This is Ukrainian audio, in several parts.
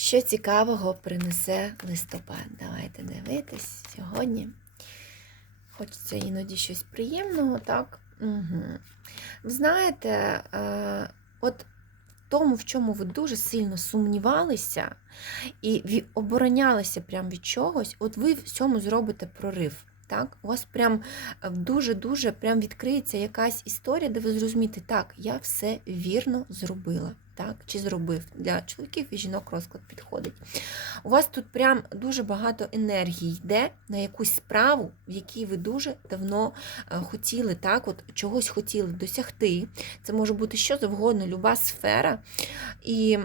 Що цікавого принесе листопад? Давайте дивитись сьогодні. Хочеться іноді щось приємного, так? Угу. Знаєте, е, от тому, в чому ви дуже сильно сумнівалися і оборонялися прям від чогось, от ви в цьому зробите прорив. Так, у вас прям е, дуже-дуже прям відкриється якась історія, де ви зрозумієте, так, я все вірно зробила. Так, чи зробив для чоловіків і жінок розклад підходить. У вас тут прям дуже багато енергії йде на якусь справу, в якій ви дуже давно е, хотіли, так, от чогось хотіли досягти. Це може бути що завгодно, люба сфера. І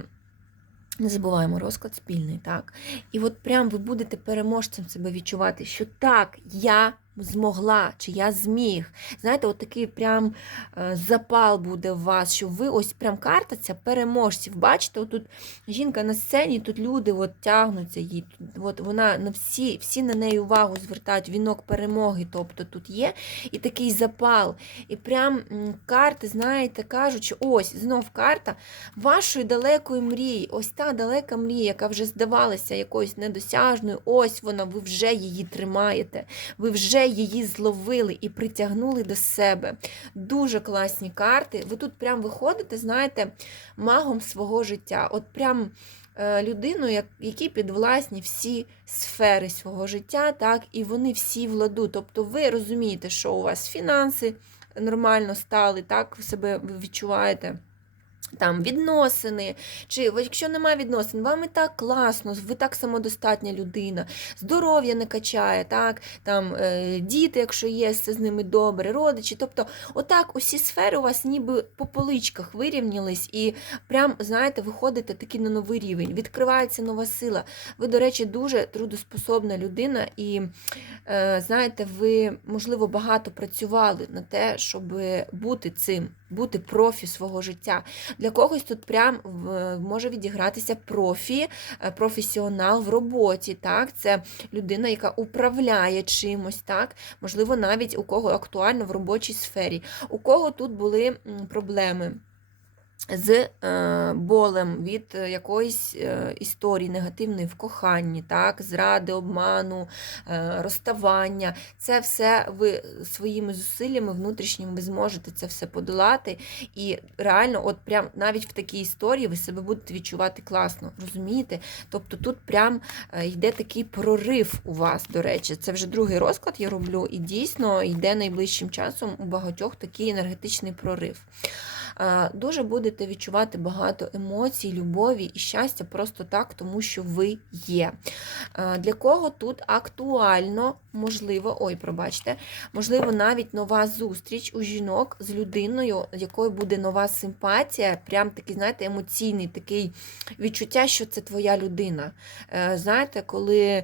не забуваємо розклад спільний, так? І от прям ви будете переможцем себе відчувати, що так, я змогла, чи я зміг. Знаєте, от такий прям е, запал буде в вас, що ви ось прям карта ця переможців. Бачите, отут жінка на сцені, тут люди от тягнуться їй. От вона на всі, всі на неї увагу звертають, вінок перемоги, тобто тут є. І такий запал. І прям карти, знаєте, кажуть, що ось знов карта вашої далекої мрії. Ось та далека мрія, яка вже здавалася якоюсь недосяжною. Ось вона, ви вже її тримаєте. Ви вже її зловили і притягнули до себе. Дуже класні карти. Ви тут прям виходите, знаєте, магом свого життя. От прям е, людину, як- якій підвласні всі сфери свого життя, так, і вони всі в ладу. Тобто ви розумієте, що у вас фінанси нормально стали, так, ви себе відчуваєте. Там відносини, чи якщо немає відносин, вам і так класно, ви так самодостатня людина, здоров'я не качає, так, там е, діти, якщо є, все з ними добре, родичі. Тобто, отак усі сфери у вас ніби по поличках вирівнялись, і прям, знаєте, виходите таки на новий рівень. Відкривається нова сила. Ви, до речі, дуже трудоспособна людина, і е, знаєте, ви, можливо, багато працювали на те, щоб бути цим, бути профі свого життя. Для когось тут прям може відігратися профі, е, професіонал в роботі. Так? Це людина, яка управляє чимось, так? можливо, навіть у кого актуально в робочій сфері. У кого тут були проблеми. З е, болем від е, якоїсь е, історії негативної в коханні, так, зради, обману, розставання. Це все ви своїми зусиллями внутрішніми ви зможете це все подолати. І реально, от прям навіть в такій історії ви себе будете відчувати класно, розумієте? Тобто тут прям йде такий прорив у вас, до речі. Це вже другий розклад я роблю, і дійсно йде найближчим часом у багатьох такий енергетичний прорив. Е, Дуже будете відчувати багато емоцій, любові і щастя просто так, тому що ви є. Е, Для кого тут актуально, можливо, ой, пробачте, можливо, навіть нова зустріч у жінок з людиною, якою буде нова симпатія, прям такий, знаєте, емоційний такий відчуття, що це твоя людина. Е, Знаєте, коли.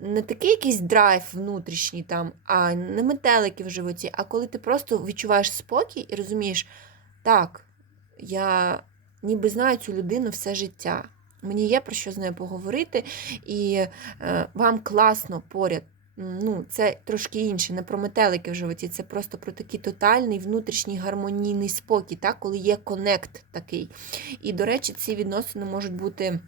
Не такий якийсь драйв внутрішній там, а не метелики в животі, а коли ти просто відчуваєш спокій і розумієш, так, я ніби знаю цю людину все життя. Мені є про що з нею поговорити, і е, вам класно поряд. Ну, це трошки інше, не про метелики в животі, це просто про такий тотальний внутрішній гармонійний спокій, так, коли є конект такий. І, до речі, ці відносини можуть бути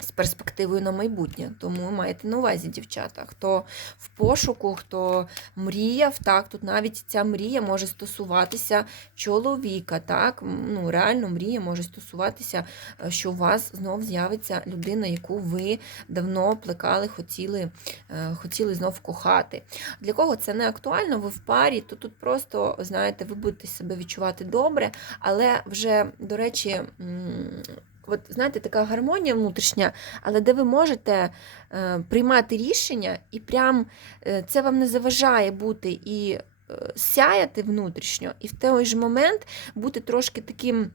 з перспективою на майбутнє. Тому майте на увазі, дівчата. Хто в пошуку, хто мріяв, так, тут навіть ця мрія може стосуватися чоловіка. так, ну, Реально мрія може стосуватися, е, що у вас знов з'явиться людина, яку ви давно плекали, хотіли, е, хотіли знов кохати. Для кого це не актуально, ви в парі, то тут просто, знаєте, ви будете себе відчувати добре, але вже, до речі, От знаєте, така гармонія внутрішня, але де ви можете е, приймати рішення, і прям е, це вам не заважає бути і е, сяяти внутрішньо, і в той же момент бути трошки таким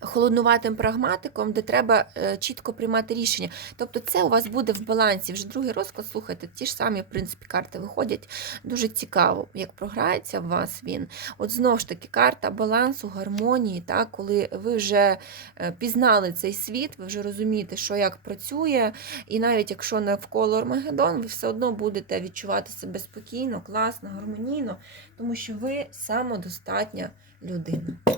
холоднуватим прагматиком, де треба е, чітко приймати рішення. Тобто це у вас буде в балансі. Вже другий розклад, слухайте, ті ж самі, в принципі, карти виходять. Дуже цікаво, як програється в вас він. От знову ж таки, карта балансу, гармонії, так, коли ви вже е, пізнали цей світ, ви вже розумієте, що як працює, і навіть якщо навколо Армагеддон, ви все одно будете відчувати себе спокійно, класно, гармонійно, тому що ви самодостатня людина.